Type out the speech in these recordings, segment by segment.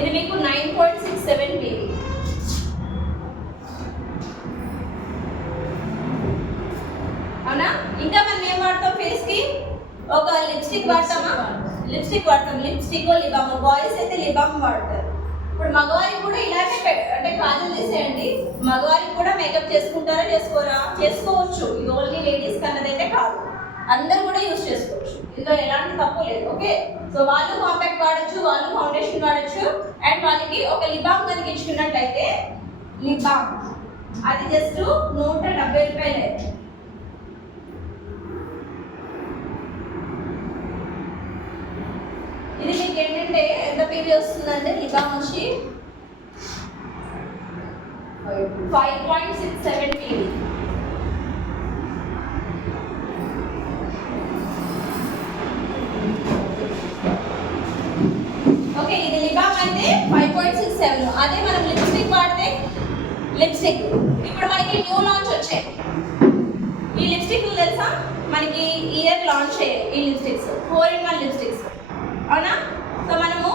ఇది మీకు 9.67 పీవీ. అవునా? ఇంకా మనం ఏం వాడతాం ఫేస్ కి? ఒక లిప్స్టిక్ వాడతామా? లిప్స్టిక్ వాడతాం. లిప్స్టిక్ లిబామ్. బాయ్స్ అయితే లిబామ్ వాడతారు. ఇప్పుడు మగవారికి కూడా ఇలాగే అంటే కాజల్ తీసేయండి. మగవారికి కూడా మేకప్ చేసుకుంటారా చేసుకోరా? చేసుకోవచ్చు. ఇది ఓన్లీ లేడీస్ కన్నదైతే కాదు, అందరూ కూడా యూజ్ చేసుకోవచ్చు. ఇందులో ఎలాంటి తప్పు లేదు. ఓకే, సో వాళ్ళు కాంపాక్ట్ వాడచ్చు, వాళ్ళు ఫౌండేషన్ వాడచ్చు. అండ్ వాళ్ళకి ఒక లిబామ్ కనుక ఇచ్చుకున్నట్లయితే లిబామ్ అది జస్ట్ 170 రూపాయలే. ఇది మీకు ఏంటంటే ఎంత పీవీ వస్తుందంటే లిబామ్ వచ్చి 5.67 పీవీ. ఓకే, ఇది లిబామ్ అయితే 5.67. అదే మనం లిప్స్టిక్ వాడితే లిప్స్టిక్ ఇప్పుడు మనకి న్యూ లాంచ్ వచ్చాయి. ఈ లిప్స్టిక్ తెలుసా మనకి ఇయర్ లాంచ్ అయ్యాయి. ఈ లిప్స్టిక్స్ 4-in-1 లిప్స్టిక్స్. అవునా? సో మనము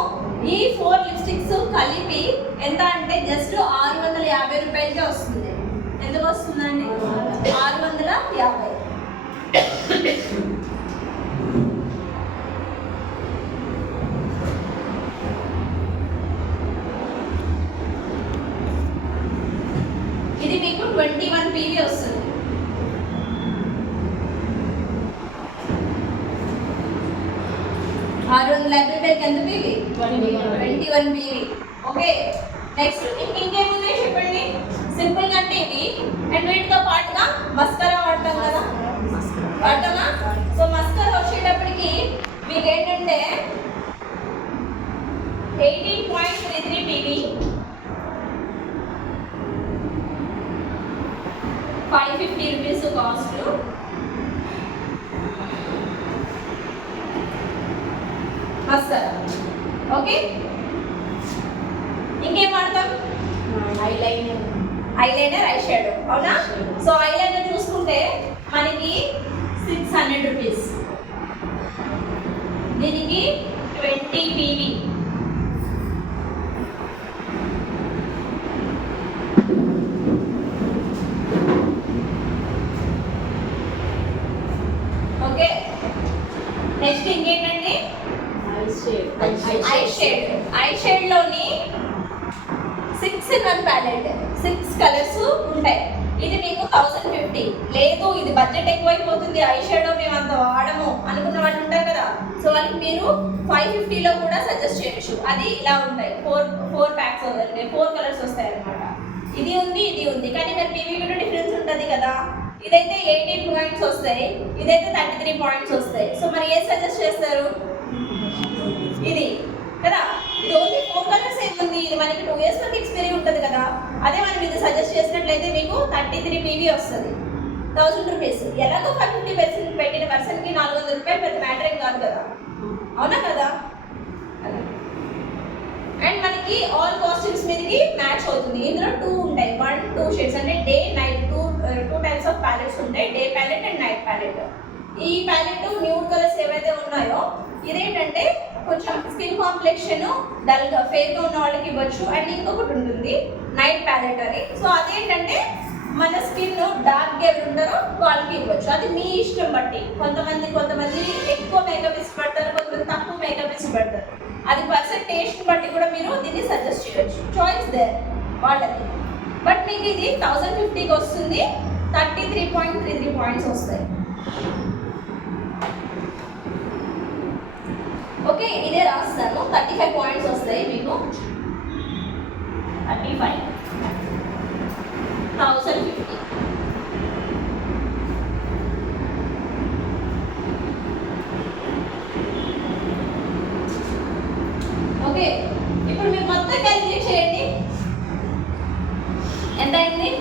ఈ 4 లిప్స్టిక్స్ కలిపి ఎంత అంటే జస్ట్ 650 రూపాయలకే వస్తుంది. ఎందుకు వస్తుందండి? 650. ఇది మీకు 21 పీవీ వస్తుంది. ఎంత పీవీ? 21 పీవీ. ఓకే, నెక్స్ట్ ఇంకేమున్నాయి చెప్పండి. సింపుల్ గా అంటే ఇవి. అండ్ వీటితో పాటుగా మస్కరా వాడతాం కదా, వాడతామా? సో మస్కరా వచ్చేటప్పటికి మీకు ఏంటంటే 18.33 PV, 550 rupees cost. Mascara. Okay, ఇంకేం వాడతాం? Eyeliner, eye shadow. అవునా? సో ఐలైనర్ చూసుకుంటే మనకి 600 రూపీస్, దీనికి 20 పీవీ. ఓకే, నెక్స్ట్ ఇంకేంటండి? ఐ షేడ్ లోని 6-in-1 ప్యాలెట్, 6 కలర్స్ ఉంటాయి. ఇది మీకు 1050. లేదు ఇది బడ్జెట్ ఎక్కువైపోతుంది, ఐ షేడో మేము అంత వాడము అనుకున్న వాళ్ళు ఉంటారు కదా, సో వాళ్ళకి మీరు 550లో కూడా సజెస్ట్ చేయొచ్చు. అది ఇలా ఉంటాయి. 4 ప్యాక్స్ వస్తాయి, 4 కలర్స్ వస్తాయి అన్నమాట. ఇది ఉంది, ఇది ఉంది, కానీ మరి పీవీ కూడా డిఫరెన్స్ ఉంటుంది కదా. ఇదైతే 18 పాయింట్స్ వస్తాయి, ఇదైతే 33 పాయింట్స్ వస్తాయి. సో మరి ఏ సజెస్ట్ చేస్తారు? ఇది కదా. ఇది ఓన్లీ 4 కలర్స్ ఏముంది, ఇది మనకి 2 years వరకు ఎక్స్పైరీ ఉంటుంది కదా. అదే మనం ఇది సజెస్ట్ చేసినట్లయితే మీకు 33 పీవీ వస్తుంది, 1000 రూపీస్. ఎలాగో 50% పెట్టిన పర్సన్కి 400 రూపాయలు పెద్ద మ్యాటర్ ఏం కాదు కదా. అవునా కదా? అండ్ మనకి ఆల్ కాస్ట్యూమ్స్ మీదకి మ్యాచ్ అవుతుంది. ఇందులో 2 ఉంటాయి, 1-2 షేడ్స్ అంటే day night. 2 types of palettes ఉంటాయి, day palette and night palette. ఈ ప్యాలెట్ న్యూడ్ కలర్స్ ఏవైతే ఉన్నాయో ఇదేంటంటే కొంచెం స్కిన్ కాంప్లెక్షన్ డల్గా ఫేర్గా ఉన్న వాళ్ళకి ఇవ్వచ్చు. అండ్ ఇంకొకటి ఉంటుంది నైట్ ప్యాలెట్ అని. సో అదేంటంటే మన స్కిన్ డార్క్గా ఎవరు ఉంటారో వాళ్ళకి ఇవ్వచ్చు. అది మీ ఇష్టం బట్టి. కొంతమంది ఎక్కువ మేకప్ ఇష్టపడతారు, కొంతమంది తక్కువ మేకప్ ఇష్టపడతారు. అది పర్సన్ టేస్ట్ బట్టి కూడా మీరు దీన్ని సజెస్ట్ చేయొచ్చు. చాయిస్ దేర్ వాళ్ళది. బట్ మీకు ఇది 1050కి వస్తుంది, 33.33 పాయింట్స్ వస్తాయి. ఓకే, ఇదే రాస్తాను. 35 పాయింట్స్ వస్తాయి మీకు. 35 1050. ఓకే, ఇప్పుడు మీరు మొత్తం క్యాలిక్యులేట్ చేయండి. ఎంత అయింది?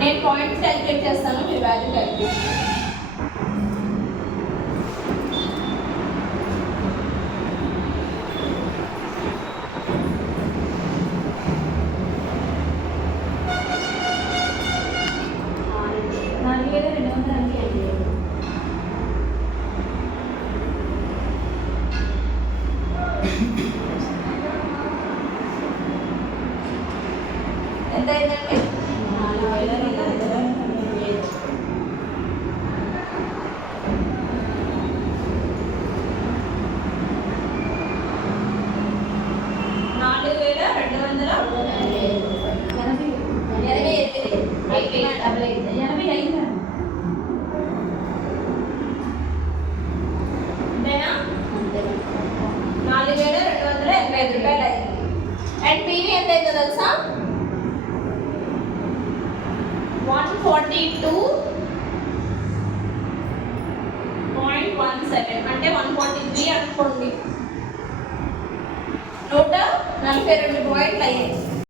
నేను పాయింట్స్ క్యాలిక్యులేట్ చేస్తాను, మీరు వాల్యూ క్యాలిక్యులేట్ చేయండి. ఎంత అయిందండి? 4,288 అంతేనా? 4,285 రూపాయలు అయింది. అండ్ పీవీ ఎంత అయిందో తెలుసా? 142.17 అంటే 143 అనుకోండి. 142 పాయింట్లు అయ్యాయి.